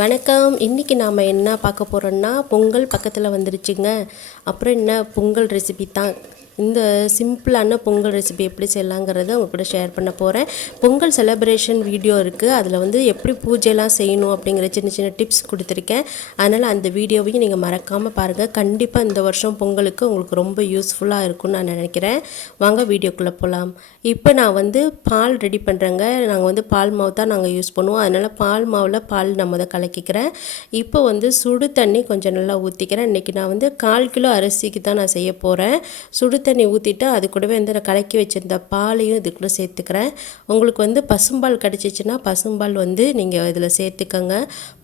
வணக்கம். இன்றைக்கி நாம் என்ன பார்க்க போகிறோன்னா, பொங்கல் பக்கத்தில் வந்துருச்சுங்க. அப்புறம் என்ன பொங்கல் ரெசிபி தான். இந்த சிம்பிளான பொங்கல் ரெசிபி எப்படி செய்யலாங்கிறத உங்க கூட ஷேர் பண்ண போகிறேன். பொங்கல் செலிப்ரேஷன் வீடியோ இருக்குது. அதில் எப்படி பூஜைலாம் செய்யணும் அப்படிங்கிற சின்ன சின்ன டிப்ஸ் கொடுத்துருக்கேன். அதனால் அந்த வீடியோவையும் நீங்கள் மறக்காமல் பாருங்கள். கண்டிப்பாக இந்த வருஷம் பொங்கலுக்கு உங்களுக்கு ரொம்ப யூஸ்ஃபுல்லாக இருக்கும்னு நான் நினைக்கிறேன். வாங்க வீடியோக்குள்ளே போகலாம். இப்போ நான் பால் ரெடி பண்ணுறேங்க. நாங்கள் பால் மாவு தான் நாங்கள் யூஸ் பண்ணுவோம். அதனால் பால் மாவில் பால் நான் கலக்கிக்கிறேன். இப்போ சுடு தண்ணி கொஞ்சம் நல்லா ஊற்றிக்கிறேன். இன்றைக்கி நான் 1/4 கிலோ அரிசிக்கு தான் நான் செய்ய போகிறேன். சுடு தண்ணி ஊற்றிட்டு அது கூடவே நான் கலக்கி வச்சுருந்த பாலையும் இது கூட சேர்த்துக்கிறேன். உங்களுக்கு பசும்பால் கிடச்சிச்சின்னா பசும்பால் நீங்கள் இதில் சேர்த்துக்கோங்க.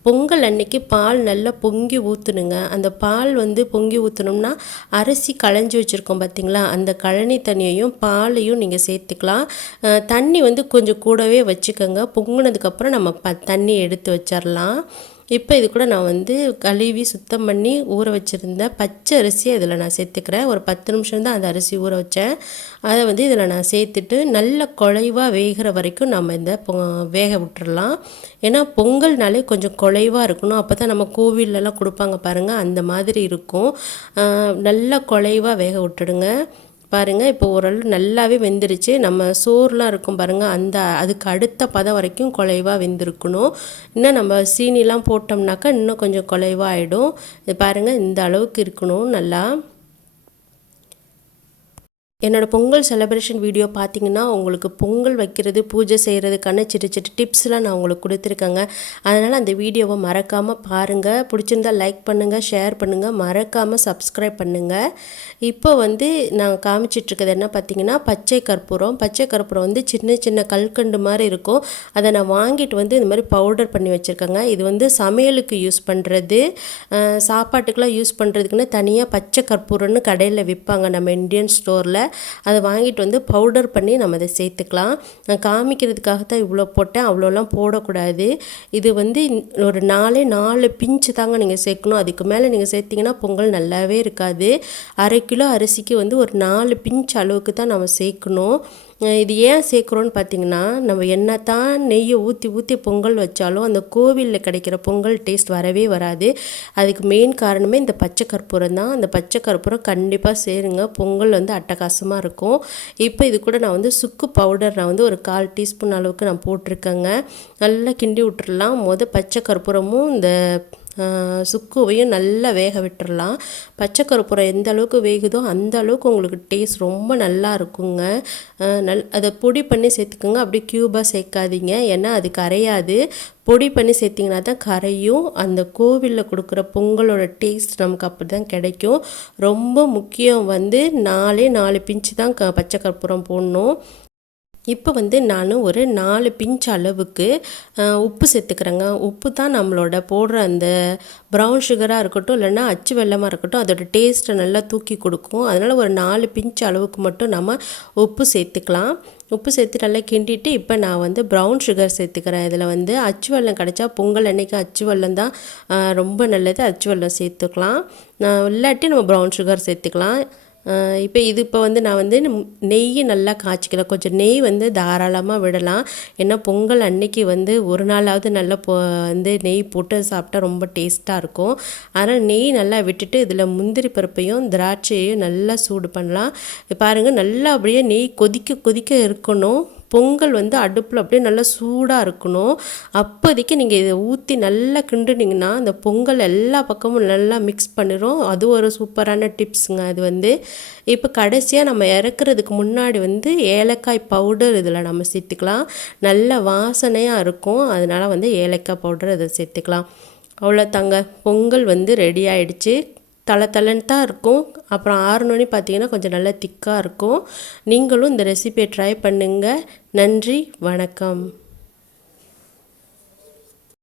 பொங்கல் அன்னைக்கு பால் நல்லா பொங்கி ஊற்றணுங்க. அந்த பால் பொங்கி ஊற்றணும்னா அரிசி களைஞ்சி வச்சுருக்கோம் பார்த்திங்களா, அந்த கழனி தண்ணியையும் பாலையும் நீங்கள் சேர்த்துக்கலாம். தண்ணி கொஞ்சம் கூடவே வச்சுக்கோங்க. பொங்கினதுக்கப்புறம் நம்ம தண்ணி எடுத்து வச்சிடலாம். இப்போ இது கூட நான் கழுவி சுத்தம் பண்ணி ஊற வச்சுருந்த பச்சை அரிசியை இதில் நான் சேர்த்துக்கிறேன். ஒரு 10 நிமிஷம் தான் அந்த அரிசி ஊற வச்சேன். அதை இதில் நான் சேர்த்துட்டு நல்ல குழைவாக வேகிற வரைக்கும் நம்ம இந்த வேக விட்டுறலாம். ஏன்னா பொங்கல்னாலே கொஞ்சம் குழைவாக இருக்கணும். அப்போ தான் நம்ம கோவிலெலாம் கொடுப்பாங்க பாருங்கள், அந்த மாதிரி இருக்கும். நல்லா குழைவாக வேக விட்டுடுங்க. பாருங்கள், இப்போ ஓரளவு நல்லாவே வெந்துருச்சு. நம்ம சோறுலாம் இருக்கும் பாருங்கள், அதுக்கு அடுத்த பதம் வரைக்கும் குழைவாக வெந்திருக்கணும். இன்னும் நம்ம சீனிலாம் போட்டோம்னாக்கா இன்னும் கொஞ்சம் குழைவாக ஆகிடும். இது பாருங்கள், இந்த அளவுக்கு இருக்கணும் நல்லா. என்னோடய பொங்கல் செலிப்ரேஷன் வீடியோ பார்த்தீங்கன்னா உங்களுக்கு பொங்கல் வைக்கிறது, பூஜை செய்கிறதுக்கான சின்ன சின்ன டிப்ஸ்லாம் நான் உங்களுக்கு கொடுத்துருக்கேங்க. அதனால் அந்த வீடியோவை மறக்காமல் பாருங்கள். பிடிச்சிருந்தால் லைக் பண்ணுங்கள், ஷேர் பண்ணுங்கள், மறக்காமல் சப்ஸ்கிரைப் பண்ணுங்கள். இப்போ நான் காமிச்சிட்ருக்கிறது என்ன பார்த்தீங்கன்னா, பச்சை கற்பூரம். பச்சை கற்பூரம் சின்ன சின்ன கல்கண்டு மாதிரி இருக்கும். அதை நான் வாங்கிட்டு இந்த மாதிரி பவுடர் பண்ணி வச்சுருக்கேங்க. இது சமையலுக்கு யூஸ் பண்ணுறது, சாப்பாட்டுக்கெலாம் யூஸ் பண்ணுறதுக்குன்னு தனியாக பச்சை கற்பூரம்னு கடையில் விற்பாங்க நம்ம இந்தியன் ஸ்டோரில். அதை வாங்கிட்டு பவுடர் பண்ணி நம்ம அதை சேர்த்துக்கலாம். நான் காமிக்கிறதுக்காக தான் இவ்வளோ போட்டேன், அவ்வளோலாம் போடக்கூடாது. இது ஒரு 4 பிஞ்சு தாங்க நீங்கள் சேர்க்கணும். அதுக்கு மேலே நீங்கள் சேர்த்திங்கன்னா பொங்கல் நல்லாவே இருக்காது. 1/2 கிலோ அரிசிக்கு ஒரு 4 பிஞ்ச் அளவுக்கு தான் நம்ம சேர்க்கணும். இது ஏன் சேர்க்குறோன்னு பார்த்தீங்கன்னா, நம்ம என்ன தான் நெய்யை ஊற்றி பொங்கல் வச்சாலும் அந்த கோவிலில் கிடைக்கிற பொங்கல் டேஸ்ட் வரவே வராது. அதுக்கு மெயின் காரணமே இந்த பச்சை கற்பூரம் தான். அந்த பச்சை கற்பூரம் கண்டிப்பாக சேருங்க, பொங்கல் அட்டகாசமாக இருக்கும். இப்போ இது கூட நான் சுக்கு பவுடர் நான் ஒரு 1/4 டீஸ்பூன் அளவுக்கு நான் போட்டிருக்கேங்க. நல்லா கிண்டி விட்டுறலாம். பச்சை கற்பூரமும் இந்த சுக்குவையும் நல்லா வேக விட்டுறலாம். பச்சை கற்பூரம் எந்த அளவுக்கு வேகுதோ அந்த அளவுக்கு உங்களுக்கு டேஸ்ட் ரொம்ப நல்லா இருக்குங்க. அதை பொடி பண்ணி சேர்த்துக்கோங்க. அப்படியே க்யூபாக சேர்க்காதீங்க, ஏன்னா அது கரையாது. பொடி பண்ணி சேர்த்திங்கன்னா தான் கரையும். அந்த கோவிலில் கொடுக்குற பொங்கலோட டேஸ்ட் நமக்கு அப்படி தான் கிடைக்கும். ரொம்ப முக்கியம் 4 பிஞ்சு தான் பச்சை கற்பூரம் போடணும். இப்போ நான் ஒரு 4 பிஞ்ச் அளவுக்கு உப்பு சேர்த்துக்கிறேங்க. உப்பு தான் நம்மளோட போடுற அந்த ப்ரௌன் சுகராக இருக்கட்டும், இல்லைன்னா அச்சு வெல்லமாக இருக்கட்டும், அதோட டேஸ்ட்டை நல்லா தூக்கி கொடுக்கும். அதனால் ஒரு 4 பிஞ்ச் அளவுக்கு மட்டும் நம்ம உப்பு சேர்த்துக்கலாம். உப்பு சேர்த்து நல்லா கிண்டிட்டு இப்போ நான் ப்ரௌன் சுகர் சேர்த்துக்கிறேன். இதில் அச்சு வெல்லம் கிடச்சா பொங்கல் அன்னைக்கு அச்சு வெல்லம் தான் ரொம்ப நல்லது. அச்சு வெல்லம் சேர்த்துக்கலாம். இல்லாட்டி நம்ம ப்ரௌன் சுகர் சேர்த்துக்கலாம். இப்போ நான் நெய் நல்லா காய்ச்சிக்கலாம். கொஞ்சம் நெய் தாராளமாக விடலாம். ஏன்னா பொங்கல் அன்னைக்கு ஒரு நாளாவது நல்லா நெய் போட்டு சாப்பிட்டா ரொம்ப டேஸ்ட்டாக இருக்கும். அதனால் நெய் நல்லா விட்டுட்டு இதில் முந்திரி பருப்பையும் திராட்சையையும் நல்லா சூடு பண்ணலாம். பாருங்கள், நல்லா அப்படியே நெய் கொதிக்க கொதிக்க இருக்கணும். பொங்கல் அடுப்பில் அப்படியே நல்லா சூடாக இருக்கணும். அப்போதைக்கு நீங்கள் இதை ஊற்றி நல்லா கிண்டுனிங்கன்னா அந்த பொங்கல் எல்லா பக்கமும் நல்லா மிக்ஸ் பண்ணிடும். அது ஒரு சூப்பரான டிப்ஸுங்க. அது இப்போ கடைசியாக நம்ம இறக்குறதுக்கு முன்னாடி ஏலக்காய் பவுடர் இதில் நம்ம சேர்த்துக்கலாம். நல்ல வாசனையாக இருக்கும். அதனால் ஏலக்காய் பவுடர் அதை சேர்த்துக்கலாம். அவ்வளோதாங்க, பொங்கல் ரெடி ஆகிடுச்சு. தளன்னு தான் இருக்கும். அப்புறம் ஆறுனோடனே பார்த்தீங்கன்னா கொஞ்சம் நல்லா திக்காக இருக்கும். நீங்களும் இந்த ரெசிபியை ட்ரை பண்ணுங்கள். நன்றி, வணக்கம்.